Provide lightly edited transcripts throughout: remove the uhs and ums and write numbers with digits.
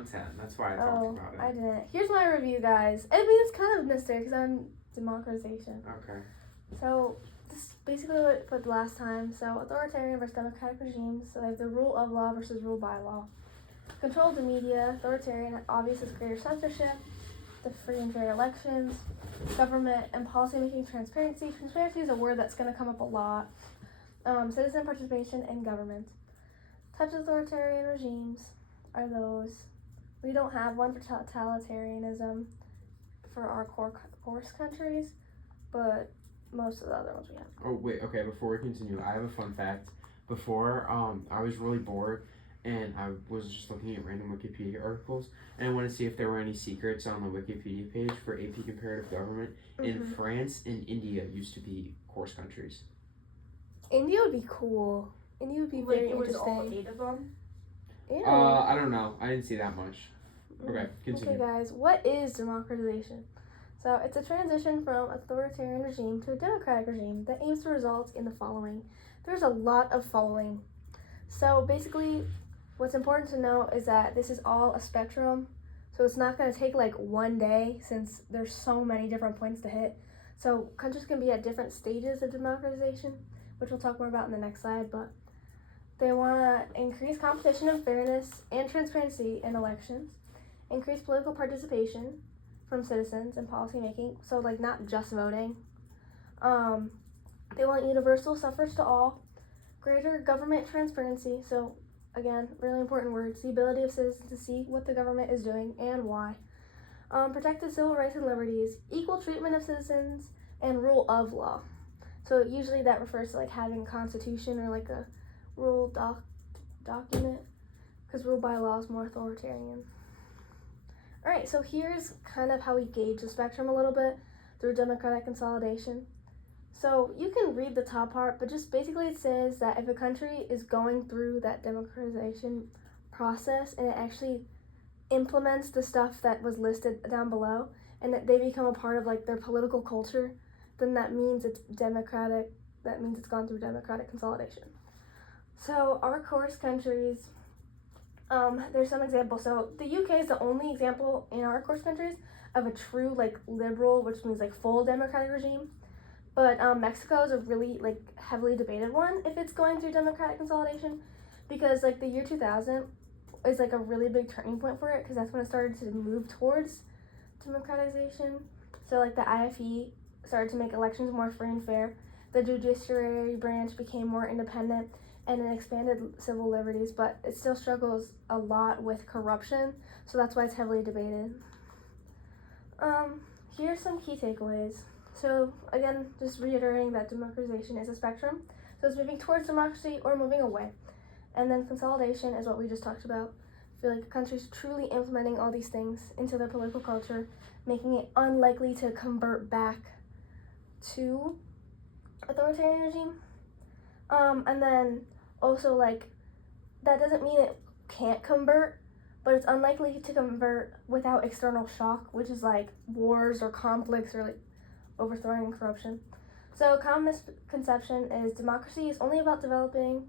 content. That's why I talked about it. I didn't. Here's my review, guys. I mean, it's kind of necessary because I'm democratization. Okay. So, this is basically what I put last time. So, authoritarian versus democratic regimes. So, they have the rule of law versus rule by law. Control of the media. Authoritarian, obvious, is greater censorship. The free and fair elections. Government and policymaking transparency. Transparency is a word that's going to come up a lot. Citizen participation in government. Types of authoritarian regimes are those. We don't have one for totalitarianism for our course countries, but most of the other ones we have. Oh, wait, okay, before we continue, I have a fun fact. Before, I was really bored, and I was just looking at random Wikipedia articles, and I wanted to see if there were any secrets on the Wikipedia page for AP Comparative Government. In France and India used to be course countries. India would be cool. India would be very interesting. All 8 of them? Ew. I don't know. I didn't see that much. Okay, continue. Okay, guys, what is democratization? So, it's a transition from authoritarian regime to a democratic regime that aims to result in the following. There's a lot of following. So, basically, what's important to know is that this is all a spectrum. So, it's not going to take like one day since there's so many different points to hit. So, countries can be at different stages of democratization, which we'll talk more about in the next slide, but they want to increase competition and fairness and transparency in elections, increase political participation from citizens in policymaking, so like not just voting. They want universal suffrage to all, greater government transparency, so again, really important words, the ability of citizens to see what the government is doing and why. Protect the civil rights and liberties, equal treatment of citizens, and rule of law. So usually that refers to like having a constitution or like a rule document, because rule by law is more authoritarian. Alright, so here's kind of how we gauge the spectrum a little bit through democratic consolidation. So you can read the top part, but just basically it says that if a country is going through that democratization process and it actually implements the stuff that was listed down below and that they become a part of like their political culture, then that means it's democratic. That means it's gone through democratic consolidation. So our course countries, there's some examples. So the UK is the only example in our course countries of a true like liberal, which means like full democratic regime. But Mexico is a really like heavily debated one if it's going through democratic consolidation, because like the year 2000 is like a really big turning point for it, because that's when it started to move towards democratization. So like the IFE started to make elections more free and fair. The judiciary branch became more independent, and it expanded civil liberties, but it still struggles a lot with corruption, so that's why it's heavily debated. Here's some key takeaways. So again, just reiterating that democratization is a spectrum. So it's moving towards democracy or moving away. And then consolidation is what we just talked about. I feel like the country's truly implementing all these things into their political culture, making it unlikely to convert back to authoritarian regime. And then also like, that doesn't mean it can't convert, but it's unlikely to convert without external shock, which is like wars or conflicts or like overthrowing and corruption. So common misconception is democracy is only about developing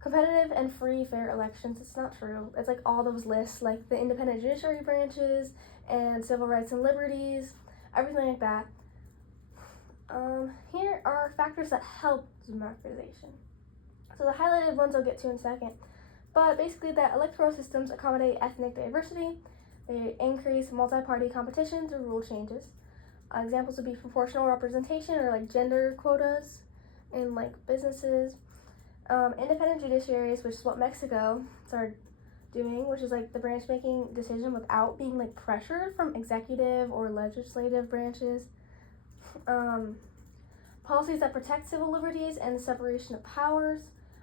competitive and free, fair elections. It's not true. It's like all those lists, like the independent judiciary branches and civil rights and liberties, everything like that. Here are factors that help democratization. So the highlighted ones I'll get to in a second. But basically that electoral systems accommodate ethnic diversity. They increase multi-party competition through rule changes. Examples would be proportional representation or like gender quotas in like businesses. Independent judiciaries, which is what Mexico started doing, which is like the branch making decision without being like pressured from executive or legislative branches. Policies that protect civil liberties and the separation of powers.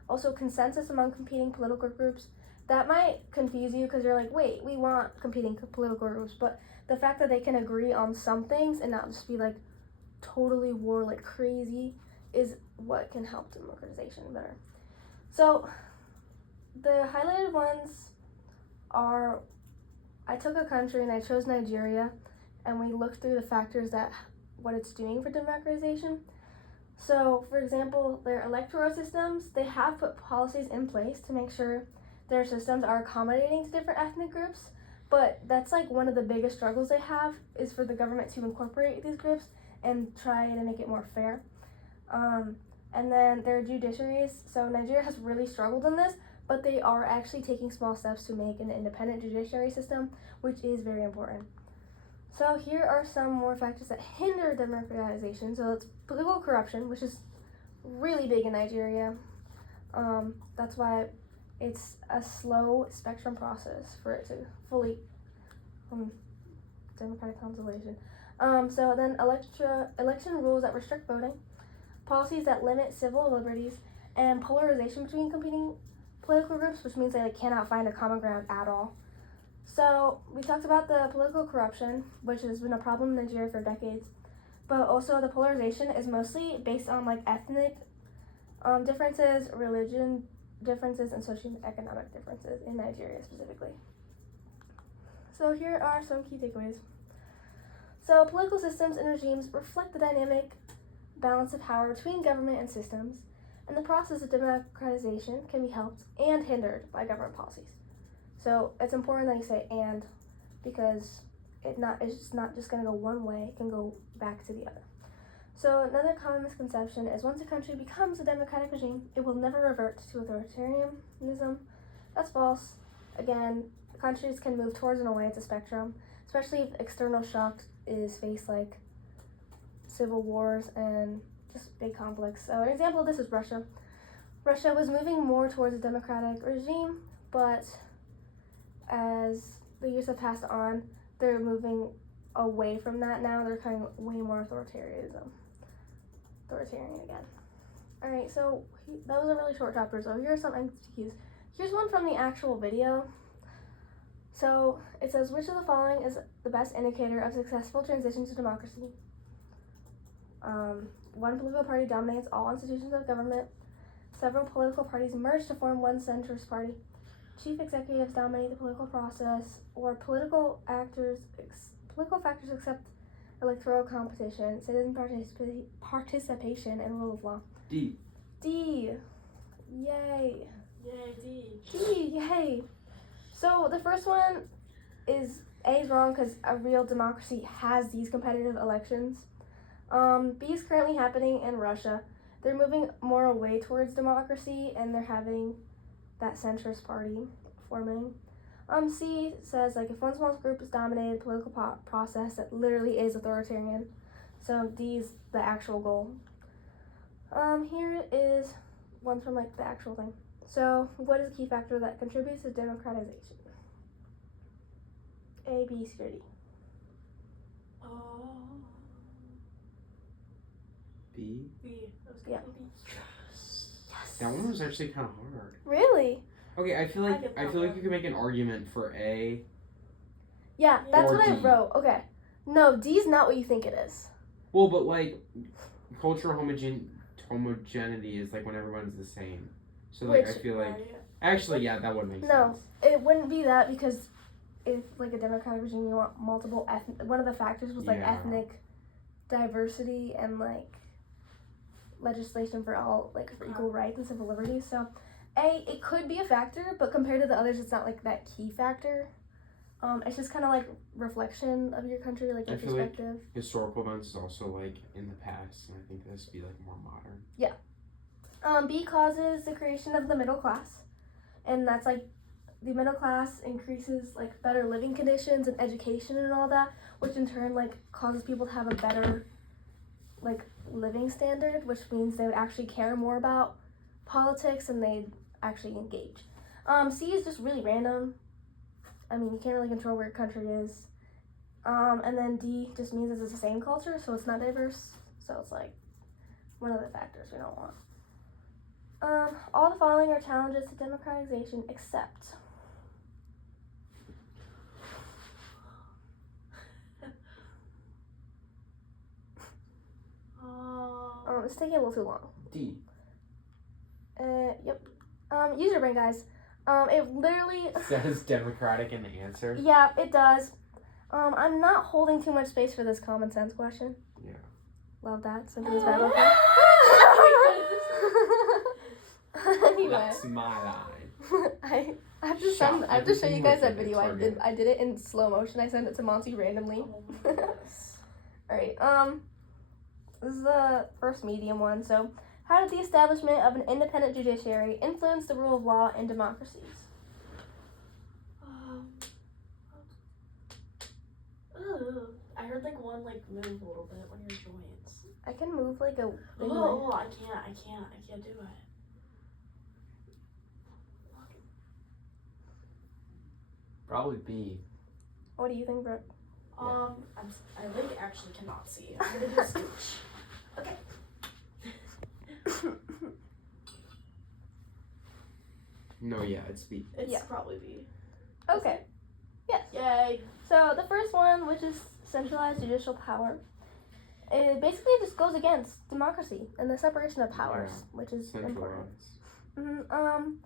Also consensus among competing political groups. That might confuse you because you're like, wait, we want competing political groups, but the fact that they can agree on some things and not just be like totally war like crazy is what can help democratization better. So the highlighted ones are, I took a country and I chose Nigeria, and we looked through the factors that what it's doing for democratization. So for example, their electoral systems, they have put policies in place to make sure their systems are accommodating to different ethnic groups, But that's like one of the biggest struggles they have is for the government to incorporate these groups and try to make it more fair. And then their judiciaries. So Nigeria has really struggled in this, but they are actually taking small steps to make an independent judiciary system, which is very important. So here are some more factors that hinder democratization. So it's political corruption, which is really big in Nigeria. That's why it's a slow spectrum process for it to fully democratic consolidation. So then election rules that restrict voting, policies that limit civil liberties, and polarization between competing political groups, which means they cannot find a common ground at all. So we talked about the political corruption, which has been a problem in Nigeria for decades, but also the polarization is mostly based on like ethnic differences, religion differences, and socioeconomic differences in Nigeria specifically. So here are some key takeaways. So political systems and regimes reflect the dynamic balance of power between government and systems, and the process of democratization can be helped and hindered by government policies. So it's important that you say "and," because it's not just going to go one way; it can go back to the other. So another common misconception is once a country becomes a democratic regime, it will never revert to authoritarianism. That's false. Again, countries can move towards and away. It's a spectrum, especially if external shock is faced, like civil wars and just big conflicts. So an example of this is Russia. Russia was moving more towards a democratic regime, but as the years have passed on, they're moving away from that now. They're becoming way more authoritarian again. All right, so that was a really short chapter, so here are some MCQs. Here's one from the actual video. So it says, which of the following is the best indicator of successful transition to democracy? One political party dominates all institutions of government. Several political parties merge to form one centrist party. Chief executives dominate the political process, or political factors accept electoral competition, citizen participation, and rule of law. D. D. Yay. Yay, D. D. Yay. So the first one is A is wrong because a real democracy has these competitive elections. B is currently happening in Russia. They're moving more away towards democracy, and they're having that centrist party forming. C says, like, if one small group is dominated political process that literally is authoritarian. So D is the actual goal. Here is one from like the actual thing. So what is a key factor that contributes to democratization? A, B, C, or D? B. B. Yeah. B. Yes. That one was actually kind of hard. Really? Okay, I feel like I you could make an argument for A. Yeah, that's Or what I D. wrote. Okay. No, D is not what you think it is. Well, but like cultural homogeneity is like when everyone's the same. So like I feel like actually that would make No, sense. it wouldn't be that because if like a democratic regime, you want multiple one of the factors was like Yeah. ethnic diversity and like legislation for all like for equal rights and civil liberties. So A, it could be a factor, but compared to the others, it's not like that key factor. It's just kind of like reflection of your country, like your I feel like perspective. Historical events is also like in the past, and I think this would be like more modern. B causes the creation of the middle class, and that's like the middle class increases like better living conditions and education and all that, which in turn like causes people to have a better like living standard, which means they would actually care more about politics and they'd actually engage. C is just really random. I mean, you can't really control where your country is. And then D just means it's the same culture, so it's not diverse. So it's like one of the factors we don't want. All the following are challenges to democratization except it's taking a little too long. D. Yep. Use your brain, guys. It literally Says democratic in the answer. yeah, it does. I'm not holding too much space for this common sense question. Yeah. Love that. Something's bad with Anyway. That's my line. I have to Shop I have to show you everything guys that within video. Target. I did it in slow motion. I sent it to Monty randomly. Oh my goodness. All right. This is the first medium one. So, how did the establishment of an independent judiciary influence the rule of law in democracies? I heard like one like move a little bit when you're joints. I can move like a. Oh, I can't do it. Probably B. What do you think, Brooke? I like actually cannot see. I'm gonna do scooch. Okay. No, yeah, it's B. It's Yeah. probably B. Okay. Yes. Yay. So the first one, which is centralized judicial power, it basically just goes against democracy and the separation of powers, which is important. Centralized.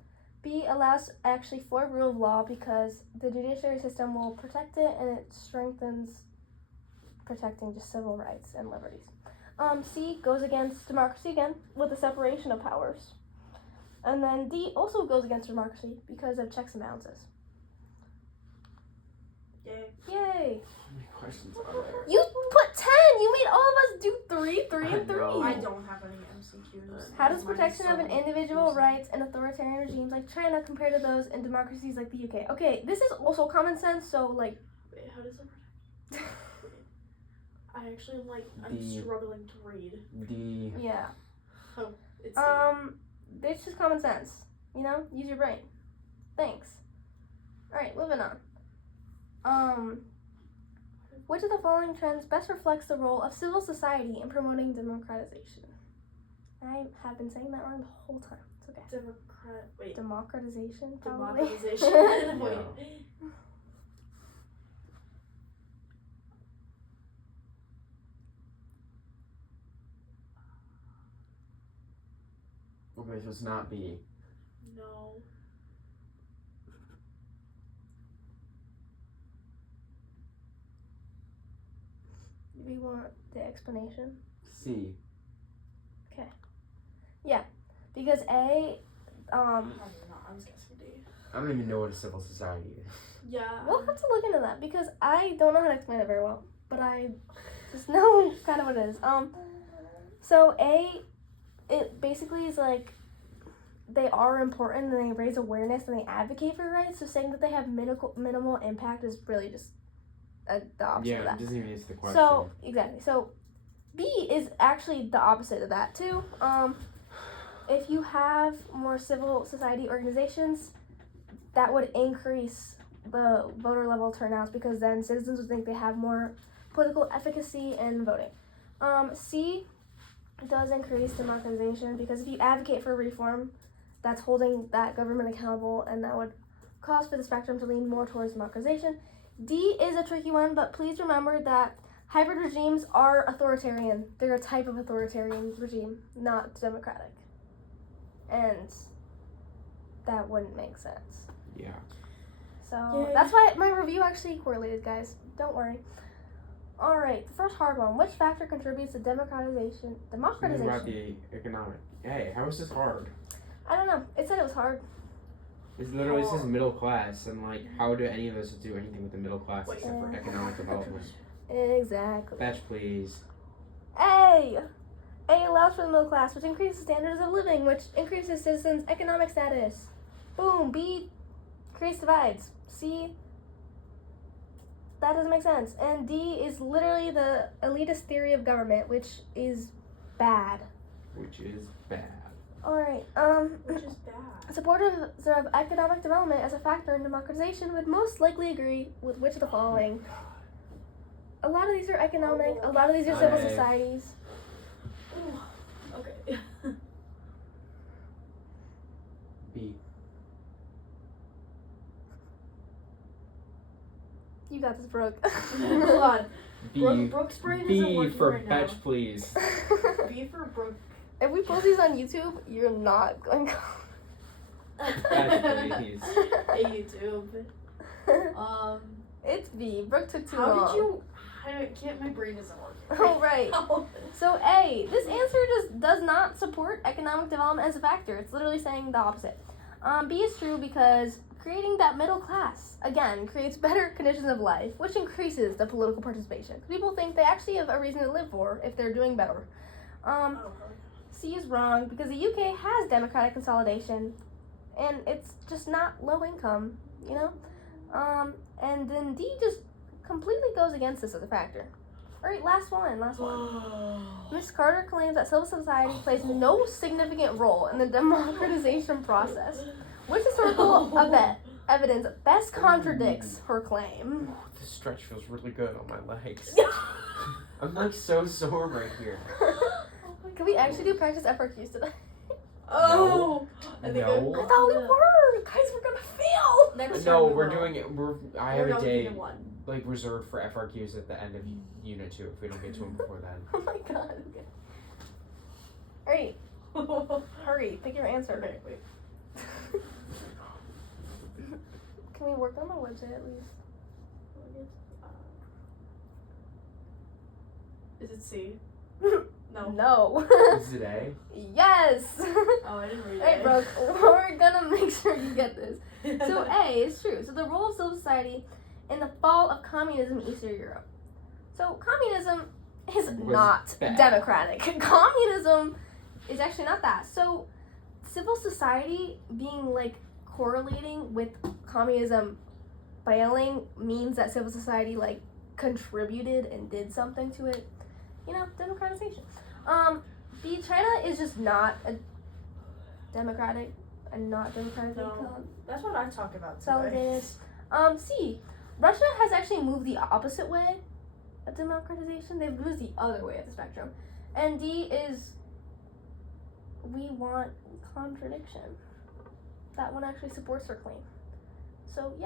B allows actually for rule of law because the judiciary system will protect it and it strengthens protecting just civil rights and liberties. C goes against democracy again with the separation of powers. And then D also goes against democracy because of checks and balances. Yay. Yay! How many questions are there? You put 10! You made all of us do 3, 3, and 3. I know. I don't have any MCQs. How does Mine is protection of so an individual confusing. rights in authoritarian regimes like China compare to those in democracies like the UK? Okay, this is also common sense, so like. Wait, how does it protect? I actually am like, I'm D. struggling to read. D. Yeah. Oh, it's D. It's just common sense. You know, use your brain. Thanks. All right, moving on. Which of the following trends best reflects the role of civil society in promoting democratization? I have been saying that wrong the whole time. It's okay. Democratization, probably. Democratization. Wait. Okay, so it's not B. No. Do we want the explanation? C. Because A, I don't know. I was guessing D. I don't even know what a civil society is. Yeah. we'll have to look into that because I don't know how to explain it very well, but I just know kind of what it is. So A, it basically is like they are important and they raise awareness and they advocate for rights. So saying that they have minimal impact is really just the opposite of Yeah, that. it doesn't even answer the question. So exactly. So B is actually the opposite of that too. If you have more civil society organizations, that would increase the voter level turnouts because then citizens would think they have more political efficacy in voting. C does increase democratization because if you advocate for reform, that's holding that government accountable and that would cause for the spectrum to lean more towards democratization. D is a tricky one, but please remember that hybrid regimes are authoritarian. They're a type of authoritarian regime, not democratic. And that wouldn't make sense. Yeah. So Yay. that's why my review actually correlated, guys. Don't worry. All right, the first hard one. Which factor contributes to democratization? Something about the economic. Hey, how is this hard? I don't know. It said it was hard. It literally says middle class, and like, how do any of us do anything with the middle class Wait. except for economic development? Exactly. Fetch, please. A allows for the middle class, which increases standards of living, which increases citizens' economic status. Boom. B creates divides. C, that doesn't make sense. And D is literally the elitist theory of government, which is bad. Which is bad. All right. Which is bad. Supporters of economic development as a factor in democratization would most likely agree with which of the following? A lot of these are economic. A lot of these are civil Aye. societies. Ooh. Okay. B. You got this, Brooke. Hold on. B. Brooke's brain isn't B working for right fetch, now. please. B for Brooke. If we post these on YouTube, you're not going to. Fetch, please. Hey YouTube. It's B. Brooke took too How long. did you? I can't. My brain isn't working. Oh, right. So A, this answer just does not support economic development as a factor. It's literally saying the opposite. B is true because creating that middle class, again, creates better conditions of life, which increases the political participation. People think they actually have a reason to live for if they're doing better. C is wrong because the UK has democratic consolidation, and it's just not low income, you know? And then D just completely goes against this as a factor. Alright, last one. Miss Carter claims that civil society plays no significant role in the democratization process. Which historical evidence best contradicts her claim? Ooh, this stretch feels really good on my legs. I'm like so sore right here. Can we actually do practice FRQs today? Oh! No. I thought we were! Guys, we're gonna fail! Next No, time we're will. doing it. I We're have a going day unit 1. like reserved for FRQs at the end of unit 2 if we don't get to them before then. Oh my god. Alright, hurry, pick your answer. Okay, wait. Can we work on my website at least? Is it C? No. No. Is it A? Yes! Oh, I didn't read Alright, it. Brooke, we're gonna make sure you get this. So A is true. So the role of civil society in the fall of communism in Eastern Europe. So communism is Was not bad. democratic. Communism is actually not that. So civil society being like correlating with communism failing means that civil society like contributed and did something to it. You know, democratization. B, China is just not a democratic and not democratic. No. That's what I talk about today. Solidarist. C, Russia has actually moved the opposite way of democratization. They've moved the other way of the spectrum. And D is we want contradiction. That one actually supports her claim. So yeah.